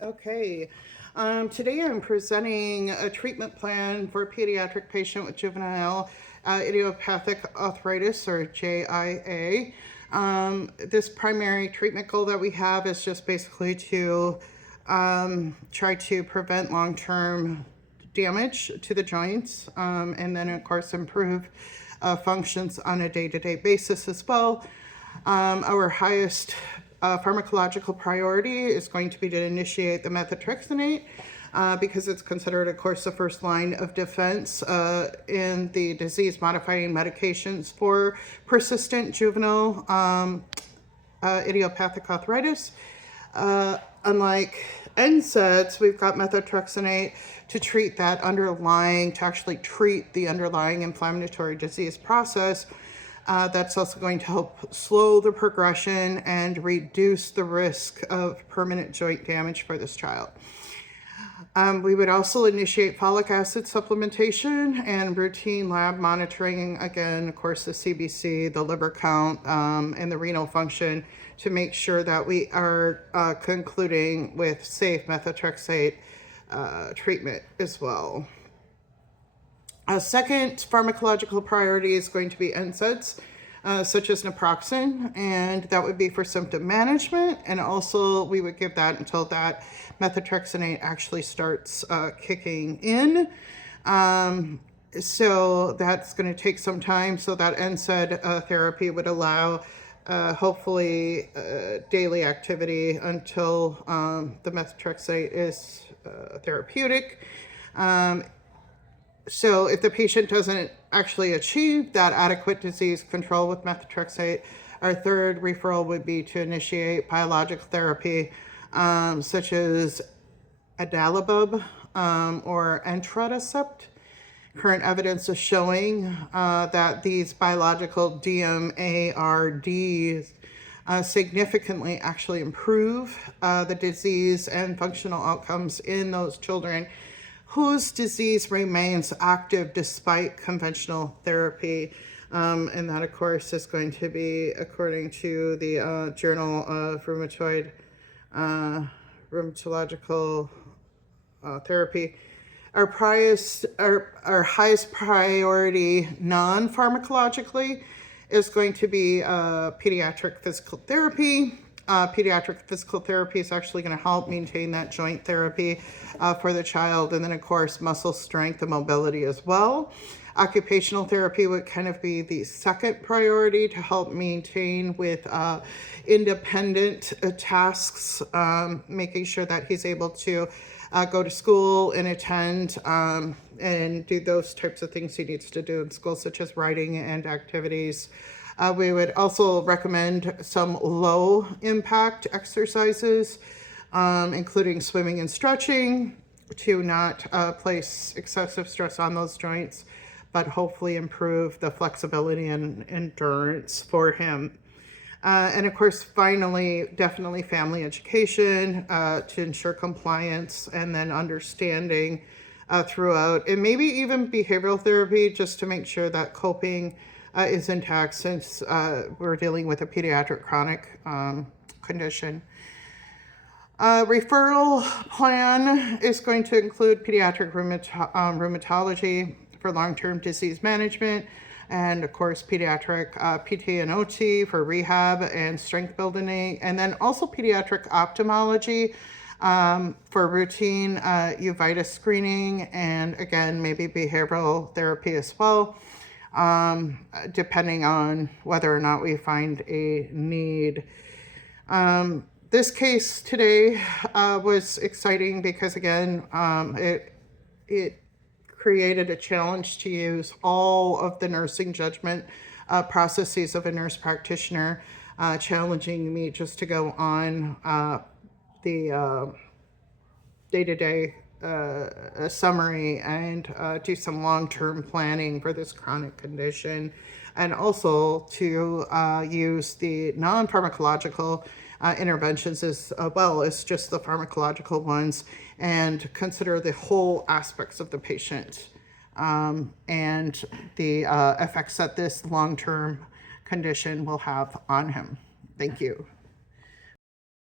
Okay, today I'm presenting a treatment plan for a pediatric patient with juvenile idiopathic arthritis, or JIA. This primary treatment goal that we have is just basically to try to prevent long-term damage to the joints, and then of course improve functions on a day-to-day basis as well. Our highest pharmacological priority is going to be to initiate the methotrexate because it's considered, of course, the first line of defense in the disease-modifying medications for persistent juvenile idiopathic arthritis. Unlike NSAIDs, we've got methotrexate to treat that underlying, to actually treat the underlying inflammatory disease process. That's also going to help slow the progression and reduce the risk of permanent joint damage for this child. We would also initiate folic acid supplementation and routine lab monitoring, again, of course, the CBC, the liver count, and the renal function to make sure that we are concluding with safe methotrexate treatment as well. A second pharmacological priority is going to be NSAIDs, such as naproxen, and that would be for symptom management. And also we would give that until that methotrexate actually starts kicking in. So that's going to take some time. So that NSAID therapy would allow hopefully daily activity until the methotrexate is therapeutic. So if the patient doesn't actually achieve that adequate disease control with methotrexate, our third referral would be to initiate biological therapy, such as adalimumab or etanercept. Current evidence is showing that these biological DMARDs significantly actually improve the disease and functional outcomes in those children whose disease remains active despite conventional therapy. And that, of course, is going to be according to the Journal of Rheumatological Therapy. Our highest priority non-pharmacologically is going to be pediatric physical therapy. Pediatric physical therapy is actually going to help maintain that joint therapy for the child. And then, of course, muscle strength and mobility as well. Occupational therapy would kind of be the second priority to help maintain with independent tasks, making sure that he's able to go to school and attend and do those types of things he needs to do in school, such as writing and activities. We would also recommend some low impact exercises, including swimming and stretching, to not place excessive stress on those joints, but hopefully improve the flexibility and endurance for him. And of course, finally, definitely family education to ensure compliance, and then understanding throughout, and maybe even behavioral therapy just to make sure that coping is intact, since we're dealing with a pediatric chronic condition. Referral plan is going to include pediatric rheumatology for long-term disease management, and of course pediatric PT and OT for rehab and strength building, and then also pediatric ophthalmology for routine uveitis screening, and again maybe behavioral therapy as well, depending on whether or not we find a need. This case today was exciting because, again, it created a challenge to use all of the nursing judgment processes of a nurse practitioner, challenging me just to go on the day-to-day summary and do some long-term planning for this chronic condition, and also to use the non-pharmacological interventions as well as just the pharmacological ones, and consider the whole aspects of the patient and the effects that this long-term condition will have on him. Thank you.